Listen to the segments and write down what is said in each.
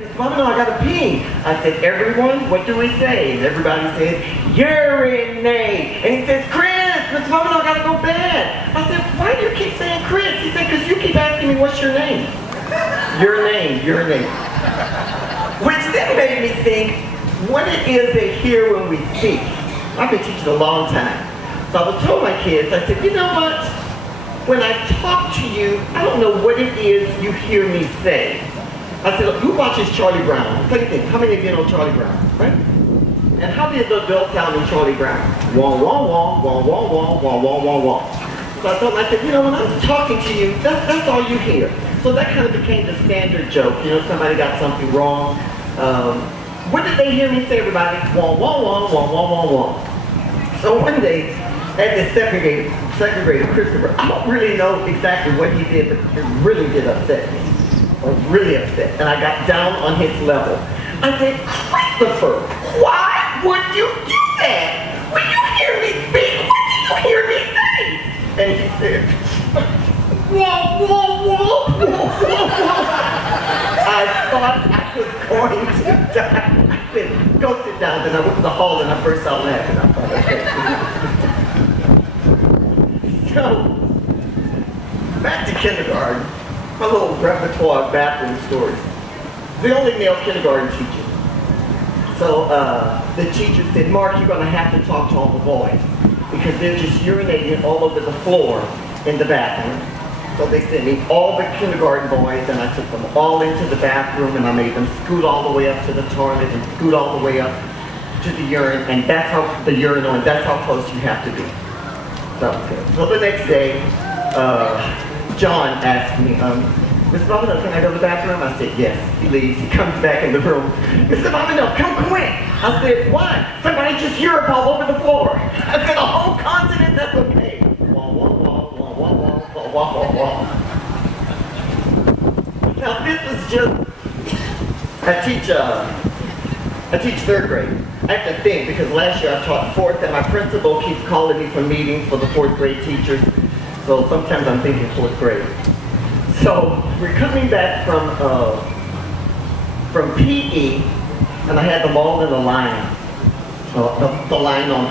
Mr. Babino, I gotta pee. I said, everyone, what do we say? And everybody says, urinate. And he says, Chris, Mr. Babino, I gotta go bed. I said, why do you keep saying Chris? He said, because you keep asking me, what's your name? Your name, urinate. Which then made me think, what it is they hear when we speak. I've been teaching a long time. So I was told my kids, I said, you know what? When I talk to you, I don't know what it is you hear me say. I said, who watches Charlie Brown? Same thing. How many of you know Charlie Brown, right? And how did the adult sound in Charlie Brown? Wah, wah, wah, wah, wah, wah, wah, wah, wah, wah. So I told them, I said, you know, when I'm talking to you, that's all you hear. So that kind of became the standard joke. You know, somebody got something wrong. What did they hear me say, everybody? Wah, wah, wah, wah, wah, wah, wah. So one day, at the second grade, Christopher, I don't really know exactly what he did, but it really did upset me. I was really upset, and I got down on his level. I said, Christopher, why would you do that? When you hear me speak, what do you hear me say? And he said, whoa, whoa, whoa, whoa, whoa. I thought I was going to die. I said, go sit down. Then I went to the hall and I burst out laughing. I thought, okay. So, back to kindergarten. My little repertoire of bathroom stories. The only male kindergarten teacher. So the teacher said, Mark, you're going to have to talk to all the boys because they're just urinating all over the floor in the bathroom. So they sent me all the kindergarten boys and I took them all into the bathroom and I made them scoot all the way up to the toilet and scoot all the way up to the urine, and that's how the urinal, and that's how close you have to be. So, so the next day, John asked me, Mr. Babino, can I go to the bathroom? I said, yes. He leaves. He comes back in the room. Mr. Babino, come quick. I said, why? Somebody just urine all over the floor. I said, a whole continent? That's okay. Wah, wah, wah, wah, wah, wah, wah, wah, wah. Now, this is just, I teach third grade. I have to think because last year I taught fourth and my principal keeps calling me for meetings for the fourth grade teachers. So sometimes I'm thinking fourth grade. So we're coming back from PE, and I had them all in a line, the line on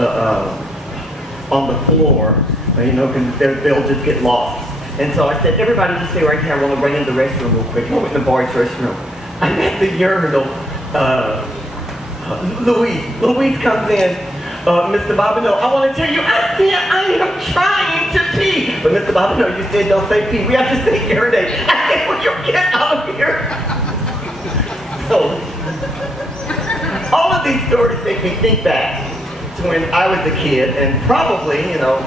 the floor, you know, because they'll just get lost. And so I said, everybody just stay right here. I want to run in the restroom real quick. I went in the boys' restroom. I'm at the urinal. Louise comes in. Mr. Babino, I want to tell you, I am trying to pee. But Mr. Babino, you said don't say pee. We have to say urinate. I said, will you get out of here? So, all of these stories make me think back to when I was a kid, and probably, you know,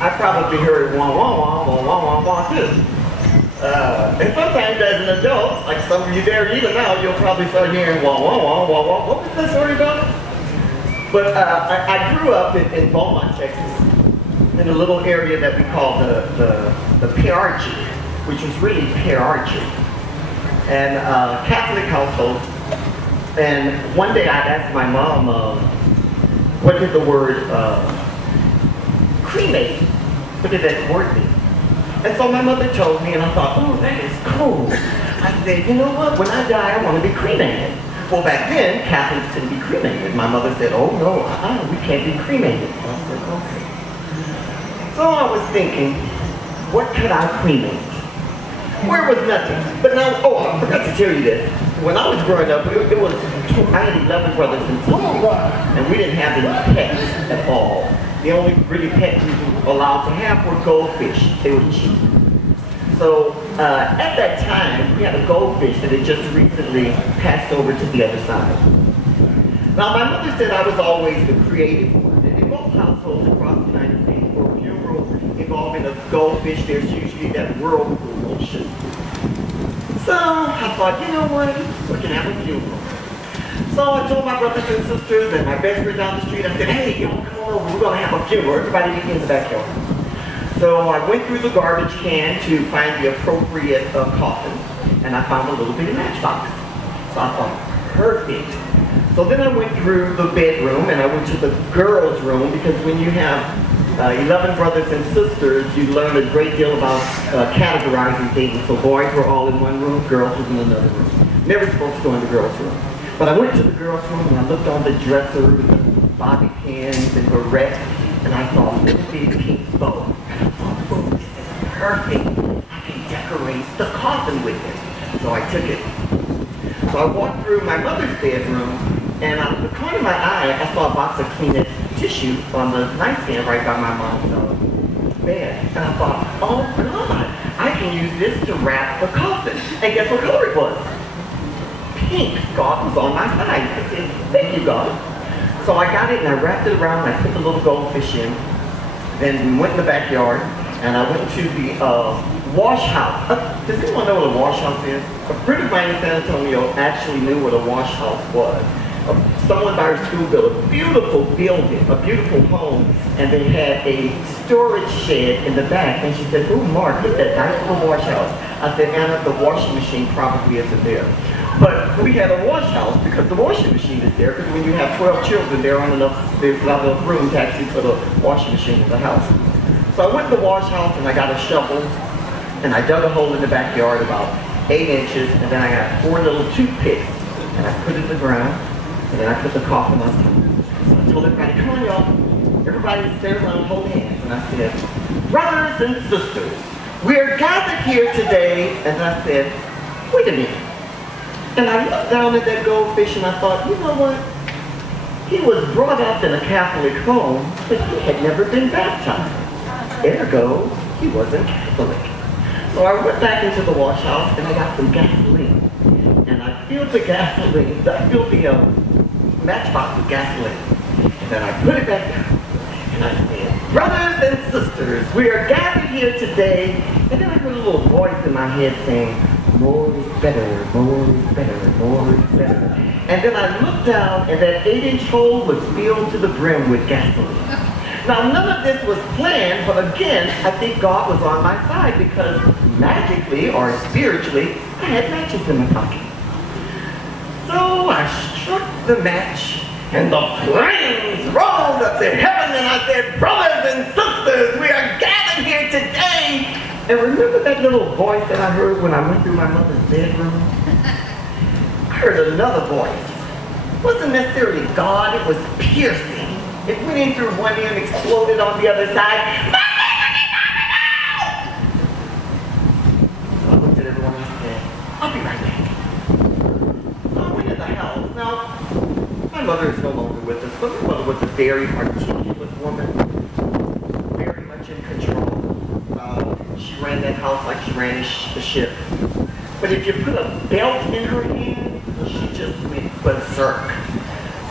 I probably heard wah, wah, wah, wah, wah, wah, wah, too. And sometimes as an adult, like some of you there, even now, you'll probably start hearing wah, wah, wah, wah, wah. What was that story about? But I grew up in Beaumont, Texas, in a little area that we call the Peararchy, which was really Peararchy, and Catholic household. And one day I'd asked my mom, what did the word cremate, what did that word mean? And so my mother told me, and I thought, oh, that is cool. I said, you know what, when I die, I want to be cremated. Well, back then, Catholics couldn't be cremated. My mother said, oh, no, we can't be cremated. So I said, okay. So I was thinking, what could I cremate? Where was nothing. But now, oh, I forgot to tell you this. When I was growing up, I had 11 brothers and sisters, and we didn't have any pets at all. The only really pets we were allowed to have were goldfish. They were cheap. So at that time, we had a goldfish that had just recently passed over to the other side. Now, my mother said I was always the creative one. And in most households across the United States, for a funeral involving a goldfish, there's usually that whirlpool motion. So I thought, you know what? We can have a funeral. So I told my brothers and sisters and my best friend down the street, I said, hey, y'all come on over. We're going to have a funeral. Everybody meet me in the backyard. So I went through the garbage can to find the appropriate coffin, and I found a little bitty matchbox. So I thought, perfect. So then I went through the bedroom, and I went to the girls' room, because when you have 11 brothers and sisters, you learn a great deal about categorizing things. So boys were all in one room, girls was in another room. Never supposed to go in the girls' room. But I went to the girls' room and I looked on the dresser, the bobby pins and barrettes, and I saw a little big pink bow. And I thought, oh, this is perfect. I can decorate the coffin with it. So I took it. So I walked through my mother's bedroom, and out of the corner of my eye, I saw a box of Kleenex tissue on the nightstand right by my mom's bed. And I thought, oh God, I can use this to wrap the coffin. And guess what color it was? Pink. God was on my side. I said, thank you, God. So I got it and I wrapped it around and I put the little goldfish in. Then we went in the backyard and I went to the wash house. Does anyone know what a wash house is? A friend of mine in San Antonio actually knew what a wash house was. Someone by her school built a beautiful building, a beautiful home, and they had a storage shed in the back. And she said, oh, Mark, look at that nice little wash house. I said, Anna, the washing machine probably isn't there. But we had a wash house because the washing machine is there, because when you have 12 children, there's not enough room to actually put a washing machine in the house. So I went to the wash house and I got a shovel and I dug a hole in the backyard about 8 inches, and then I got 4 little toothpicks and I put it in the ground. And then I put the coffin on top. So I told everybody, come on y'all. Everybody sit around, hold hands. And I said, brothers and sisters, we are gathered here today. And I said, wait a minute. And I looked down at that goldfish and I thought, you know what? He was brought up in a Catholic home, but he had never been baptized. Ergo, he wasn't Catholic. So I went back into the wash house and I got some gasoline. And I filled the gasoline, I filled the matchbox with gasoline. And then I put it back down. And I said, brothers and sisters, we are gathered here today. And then I heard a little voice in my head saying, more is better, more is better, more is better. And then I looked down and that 8-inch hole was filled to the brim with gasoline. Now none of this was planned, but again, I think God was on my side because magically or spiritually, I had matches in my pocket. So I struck the match and the flames rose up to heaven and I said, brothers and sisters, we are gathered here today. And remember that little voice that I heard when I went through my mother's bedroom? I heard another voice. It wasn't necessarily God, it was piercing. It went in through one ear and exploded on the other side. So I looked at everyone and I said, I'll be right back. Now, my mother is no longer with us, but my mother was a very articulate woman, very much in control. She ran that house like she ran the ship. But if you put a belt in her hand, she just went berserk.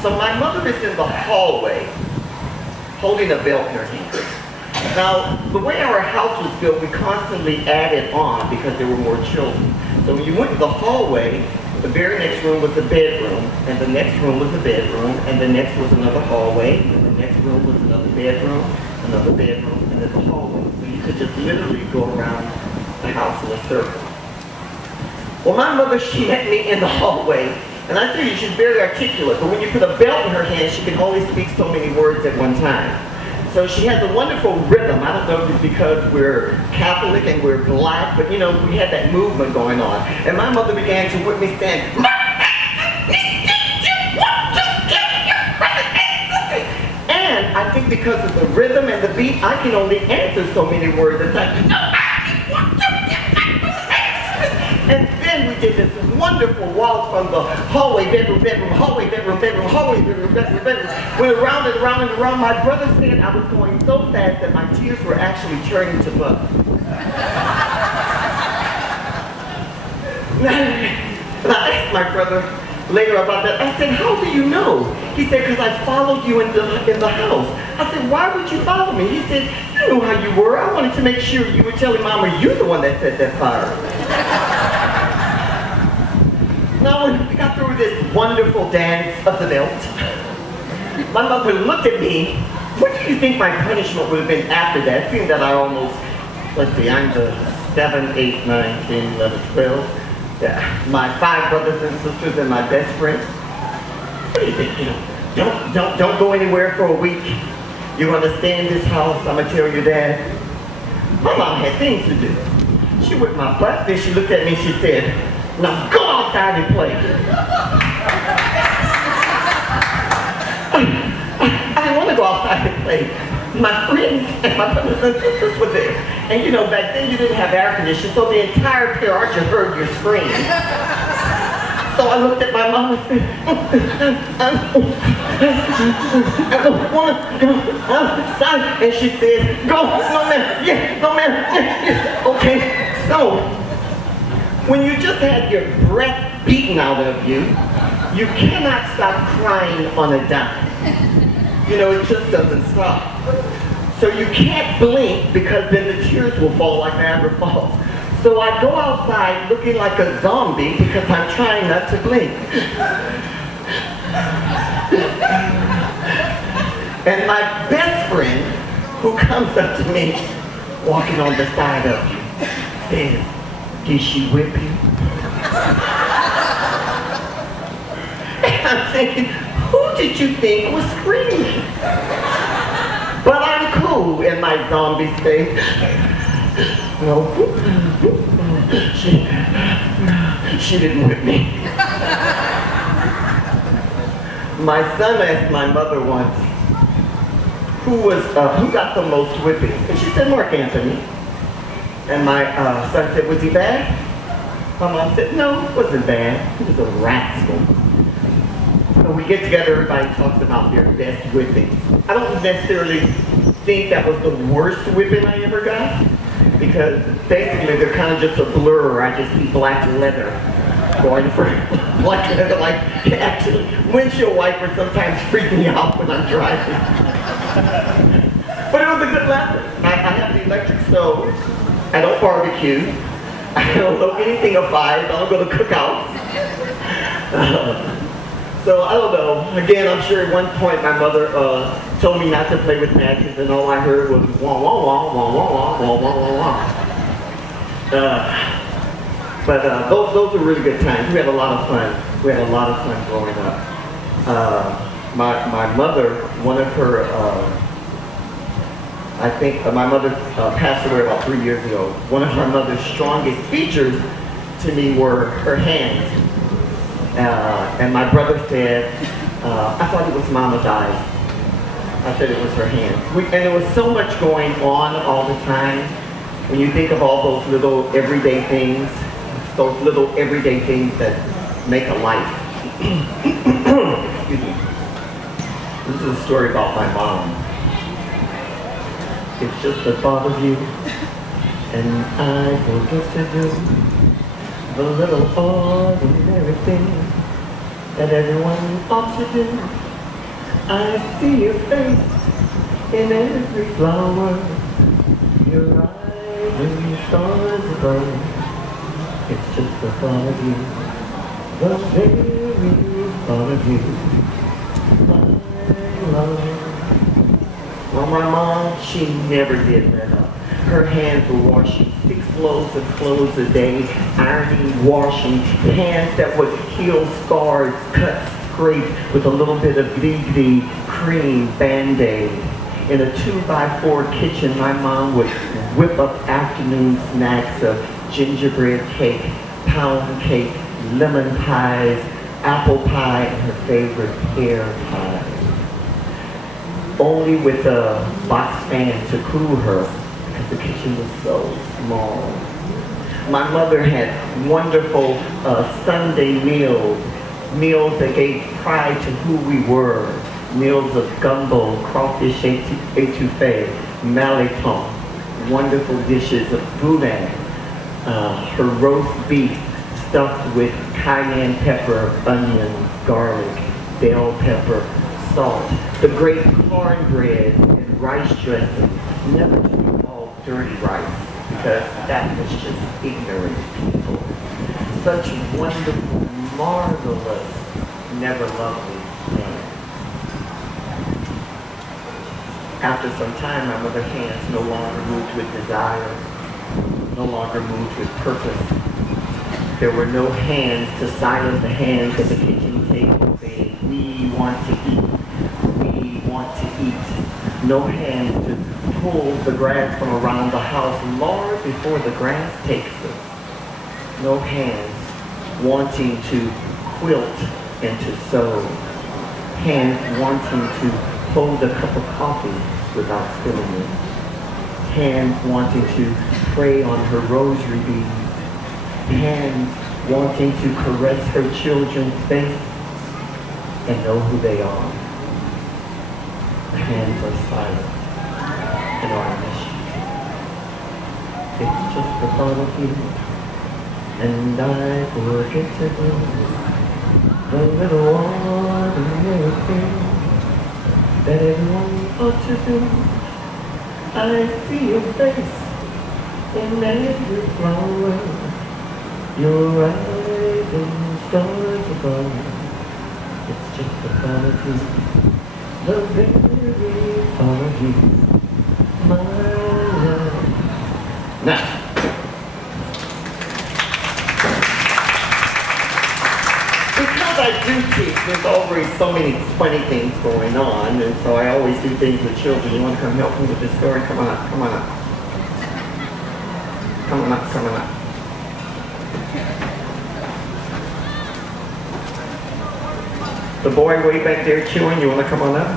So my mother is in the hallway, holding a belt in her hand. Now, the way our house was built, we constantly added on because there were more children. So when you went to the hallway, the very next room was the bedroom, and the next room was the bedroom, and the next was another hallway, and the next room was another bedroom, and then the hallway. So you could just literally go around the house in a circle. Well, my mother, she met me in the hallway, and I tell you, she's very articulate, but when you put a belt in her hand, she can only speak so many words at one time. So she has a wonderful rhythm. I don't know if it's because we're Catholic and we're black, but you know, we had that movement going on. And my mother began to whip me saying, and I think because of the rhythm and the beat, I can only answer so many words. It's like, and then we did this wonderful waltz from the hallway, bedroom, bedroom, hallway, bedroom, bedroom, hallway, bedroom, bedroom, bedroom. Went around and around and around. My brother said I was going so fast that my tears were actually turning to blood. And I asked my brother later about that. I said, how do you know? He said, because I followed you in the house. I said, why would you follow me? He said, you know how you were. I wanted to make sure you were telling Mama you're the one that set that fire. Now, when we got through this wonderful dance of the belt, my mother looked at me. What do you think my punishment would have been after that? Seeing that I almost, let's see, I'm the 7, 8, 9, 10, 11, 12. Yeah, my 5 brothers and sisters and my best friend. What do you think? You know, don't go anywhere for a week. You're gonna stay in this house. I'm gonna tell your dad. My mom had things to do. She whipped my butt, then she looked at me and she said, now go out outside and play. I didn't want to go outside and play. My friends and my brothers and sisters were there. And you know, back then you didn't have air conditioning, so the entire parent just heard your screams. So I looked at my mom and said, I don't want to go outside. And she said, go, no ma'am, yeah, no ma'am, yeah. Okay, so when you just had your breath beaten out of you, you cannot stop crying on a dime. You know, it just doesn't stop. So you can't blink because then the tears will fall like Niagara Falls. So I go outside looking like a zombie because I'm trying not to blink. And my best friend, who comes up to me, walking on the side of you, says, did she whip you? And I'm thinking, who did you think was screaming? But I'm cool in my zombie state. No, she didn't whip me. My son asked my mother once, who got the most whippings? And she said, Mark Anthony. And my son said, was he bad? My mom said, no, it wasn't bad. He was a rascal. So we get together, everybody talks about their best whippings. I don't necessarily think that was the worst whipping I ever got, because basically they're kind of just a blur. I just see black leather going for black leather. Like, actually, windshield wipers sometimes freak me out when I'm driving. But it was a good lesson. I have the electric stove. I don't barbecue. I don't know anything of fires. I don't go to cookouts. So I don't know. Again, I'm sure at one point my mother told me not to play with matches, and all I heard was wah wah wah wah wah wah wah wah wah. But those were really good times. We had a lot of fun. We had a lot of fun growing up. My mother, one of her, I think my mother passed away about 3 years ago. One of my mother's strongest features to me were her hands. And my brother said, I thought it was Mama's eyes. I said it was her hands. And there was so much going on all the time. When you think of all those little everyday things that make a life. Excuse me. This is a story about my mom. It's just the thought of you, and I forget to do the little ordinary things that everyone ought to do. I see your face in every flower, your eyes in the stars above. It's just the thought of you, the very thought of you, my love. Well, my mom, she never did let up. Her hands were washing 6 loads of clothes a day, ironing, washing, hands that would heal scars, cuts, scrapes with a little bit of BB cream Band-Aid. In a 2x4 kitchen, my mom would whip up afternoon snacks of gingerbread cake, pound cake, lemon pies, apple pie, and her favorite pear pie. Only with a box fan to cool her, because the kitchen was so small. My mother had wonderful Sunday meals that gave pride to who we were. Meals of gumbo, crawfish étouffée, malleton, wonderful dishes of boudin, her roast beef stuffed with cayenne pepper, onion, garlic, bell pepper, salt, the great cornbread and rice dressing, never to be called dirty rice, because that was just ignorant people. Such wonderful, marvelous, never lovely things. After some time, my mother's hands no longer moved with desire, no longer moved with purpose. There were no hands to silence the hands at the kitchen table saying, we want to eat. No hands to pull the grass from around the house long before the grass takes us. No hands wanting to quilt and to sew. Hands wanting to hold a cup of coffee without spilling it. Hands wanting to pray on her rosary beads. Hands wanting to caress her children's face and know who they are. The hands are silent and are omniscient. It's just the thought of you, and I forget to do the little ordinary thing that everyone ought to do. I see your face in every flower, your eyes and stars above. It's just the thought of you, the very thought of you, my love. Now, because I do teach, there's always so many funny things going on, and so I always do things with children. You want to come help me with this story? Come on up, come on up. Come on up, come on up. The boy way back there chewing, you want to come on up?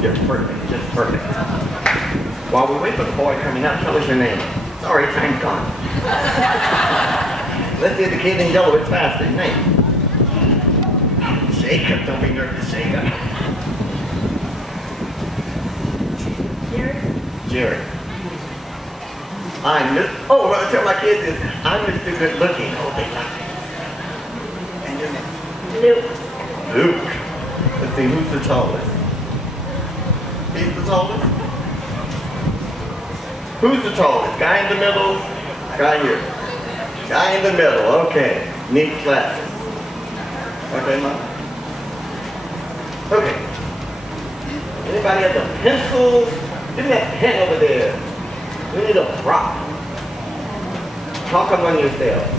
Just perfect, just perfect. While we wait for the boy coming up, tell us your name. Sorry, time's gone. Let's see if the kid in yellow is faster. Name. Jacob, don't be nervous, Jacob. Jared. Oh, what I tell my kids is, I'm Mr. Good Looking. Oh, they love it. And your name? Luke. Luke. Let's see, who's the tallest? He's the tallest? Who's the tallest? Guy in the middle? Guy here. Guy in the middle, okay. Neat glasses. Okay, Mom? Okay. Anybody have the pencils? Give me that pen over there. We need a prop. Talk among yourselves.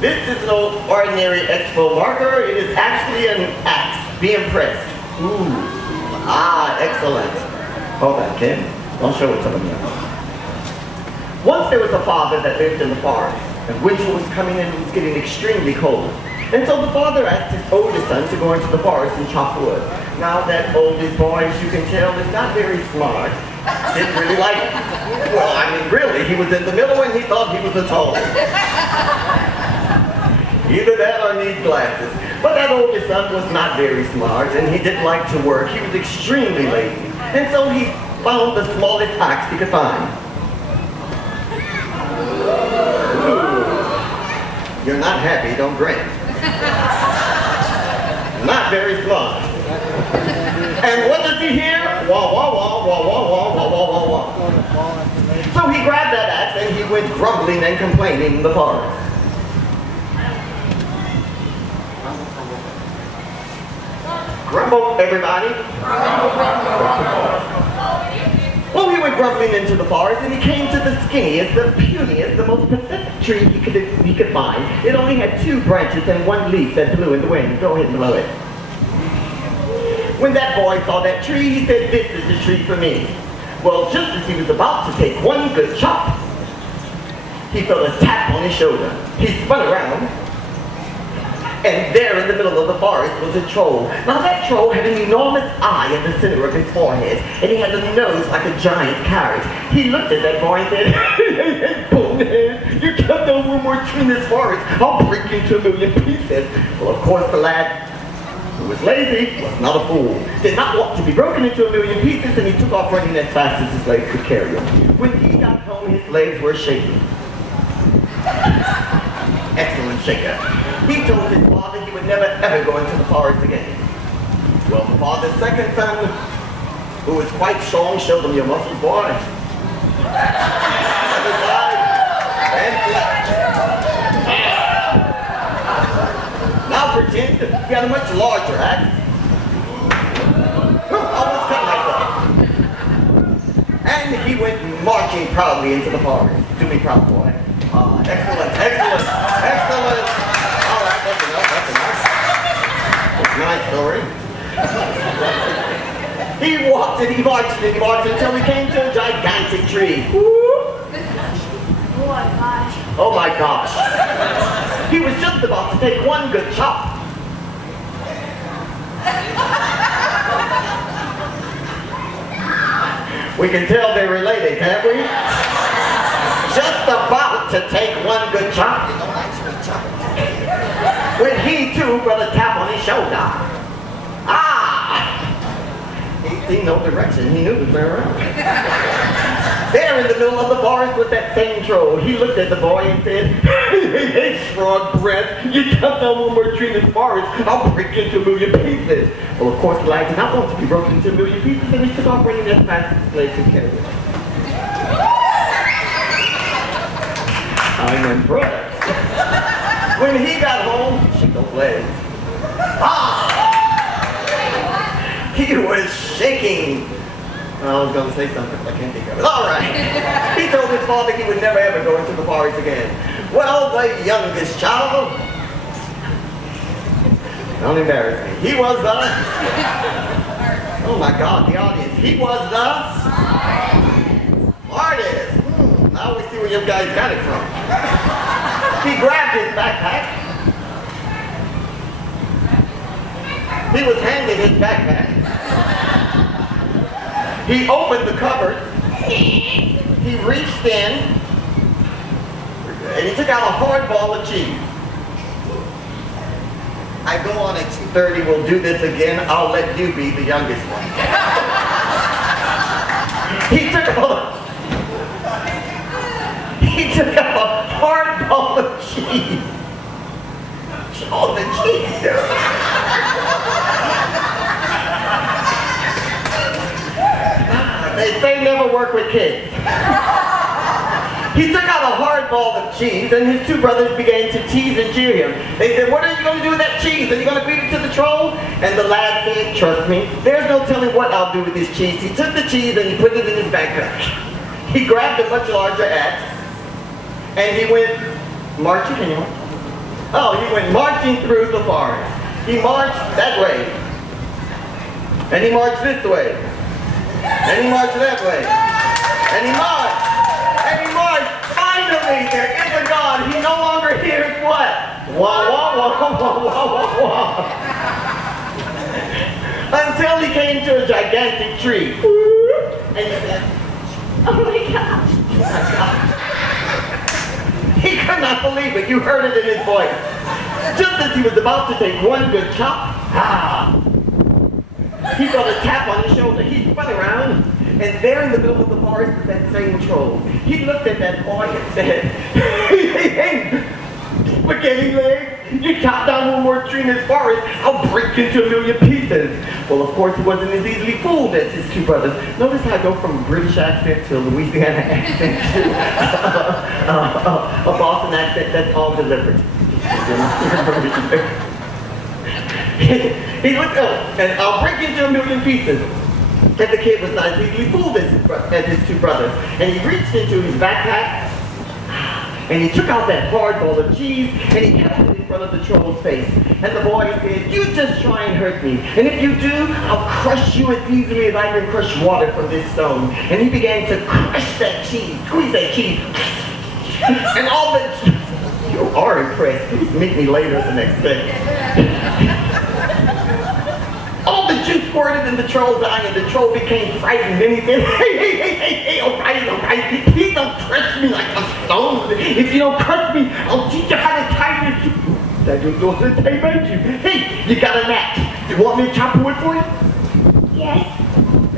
This is no ordinary expo marker. It is actually an axe. Be impressed. Ooh. Ah, excellent. Hold on, Ken. I'll show it to them now. Once there was a father that lived in the forest, and winter was coming and it was getting extremely cold. And so the father asked his oldest son to go into the forest and chop wood. Now that oldest boy, as you can tell, is not very smart. Didn't really like it. Well, I mean, really, he was in the middle and he thought he was the tallest. Either that or needs glasses. But that oldest son was not very smart and he didn't like to work. He was extremely lazy. And so he found the smallest axe he could find. Ooh. You're not happy, don't grin. Not very smart. And what does he hear? Wah, wah, wah, wah, wah, wah, wah, wah, wah, wah. So he grabbed that axe and he went grumbling and complaining in the forest. Grumble, everybody. Well, he went grumbling into the forest and he came to the skinniest, the puniest, the most pathetic tree he could find. It only had 2 branches and 1 leaf that blew in the wind. Go ahead and blow it. When that boy saw that tree, he said, "This is the tree for me." Well, just as he was about to take one good chop, he felt a tap on his shoulder. He spun around, and there in the middle of the forest was a troll. Now that troll had an enormous eye in the center of his forehead, and he had a nose like a giant carrot. He looked at that boy and said, "Hey, bonehead, you can't know one more tree in this forest. I'll break you into a million pieces." Well, of course, the lad, who was lazy, was not a fool, did not want to be broken into a million pieces, and he took off running as fast as his legs could carry him. When he got home, his legs were shaking. Excellent shaker. He told his father he would never ever go into the forest again. Well, the father's second son, who was quite strong, showed him, "Your muscles, boy." Other side, and flat. Now pretend he had a much larger axe. Almost cut myself. And he went marching proudly into the forest. Do me proud, boy. Excellent, excellent, excellent. All right, that's enough, that's enough. It's a nice story. He walked and he marched until he came to a gigantic tree. Oh my gosh. He was just about to take one good chop. We can tell they're related, can't we? Just about to take one good chop. You don't actually chop it. When he too felt a tap on his shoulder. Ah! He seen no direction. He knew to turn around. There in the middle of the forest was that same troll. He looked at the boy and said, "Hey, frog breath, you cut down one more tree in this forest, I'll break you into a million pieces." Well, of course, the lad did not want to be broken into a million pieces, and he took off running as fast as his legs could carry him. I'm impressed. When he got home, shake those legs. Ah! He was shaking. I was going to say something, but I can't think of it. All right. He told his father he would never ever go into the forest again. Well, the youngest child, don't embarrass me. He was the, oh my God, the audience. He was the smartest. Now we see where you guys got it from. He grabbed his backpack. He was handing his backpack. He opened the cupboard. He reached in. And he took out a hard ball of cheese. I go on at 2:30. We'll do this again. I'll let you be the youngest one. He took out a hard ball of cheese. All the cheese there. They say never work with kids. He took out a hard ball of cheese, and his two brothers began to tease and jeer him. They said, "What are you going to do with that cheese? Are you going to feed it to the troll?" And the lad said, "Trust me, there's no telling what I'll do with this cheese." He took the cheese and he put it in his backpack. He grabbed a much larger axe, and he went marching. He went marching through the forest. He marched that way, and he marched this way, and he marched that way, and he marched. And he marched. Finally, there is a God. He no longer hears what? Wah, wah, wah, wah, wah, wah, wah. Until he came to a gigantic tree. And he said, "Oh my gosh." Oh my gosh. He could not believe it. You heard it in his voice. Just as he was about to take one good chop, he felt a tap on his shoulder. He spun around. And there in the middle of the forest was that same troll. He looked at that boy and said, "Hey, spaghetti leg, you chop down one more tree in this forest, I'll break you into a million pieces." Well, of course, he wasn't as easily fooled as his two brothers. Notice how I go from a British accent to a Louisiana accent to a Boston accent. That's all deliberate. He looked up, and "I'll break you into a million pieces." And the kid was not as easily fooled as his two brothers. And he reached into his backpack, and he took out that hard ball of cheese, and he held it in front of the troll's face. And the boy said, "You just try and hurt me. And if you do, I'll crush you as easily as I can crush water from this stone." And he began to crush that cheese, squeeze that cheese. And all the... You are impressed. Please meet me later the next day. All the juice squirted in the troll's eye, and the troll became frightened. And he said, "Hey, all right. Please don't crush me like a stone. If you don't crush me, I'll teach you how to tie your shoe." That just goes to tie my shoe. "Hey, you got an axe. You want me to chop wood for you?" "Yes."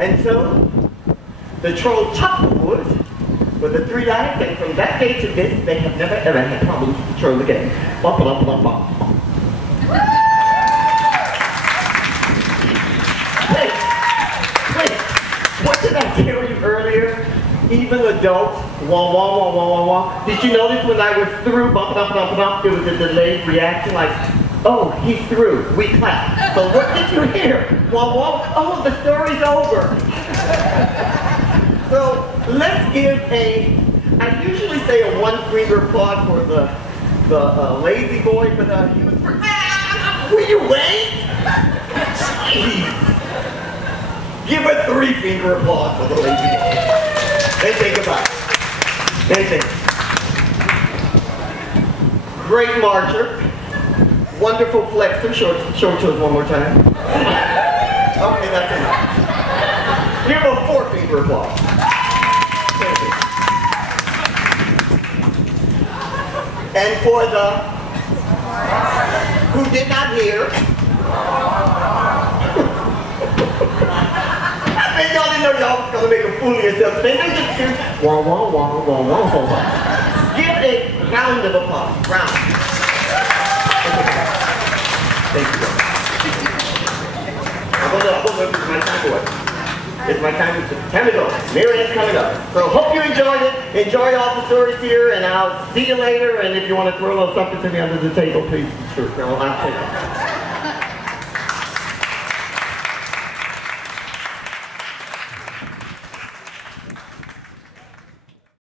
And so, the troll chopped the wood with the three lads, and from that day to this, they have never ever had problems with the troll again. Bop, bop, bop, bop. What did I tell you earlier? Even adults, wah, wah, wah, wah, wah, wah. Did you notice when I was through, bump, bump, bump, bump, there was a delayed reaction like, "Oh, he's through." We clapped. So what did you hear? Wah, wah, oh, the story's over. So let's give I usually say a one-finger applaud for the lazy boy, but he was pretty, will you wait? Jeez. Give a 3-finger applause for the lazy boy. Then think about it. Then think. Great marcher. Wonderful flexor. Show it to us one more time. Okay, that's enough. Give him a 4-finger applause. And for the who did not hear, I think y'all didn't know y'all was gonna make a fool of yourself. They just do wah wah wah wah wah wah. Give a round of applause. Round. Thank you. I'm gonna it's my time for it. It's my time to go. Marianne's coming up. So hope you enjoyed it. Enjoy all the stories here, and I'll see you later. And if you want to throw a little something to me under the table, please. Sure. I'll take it.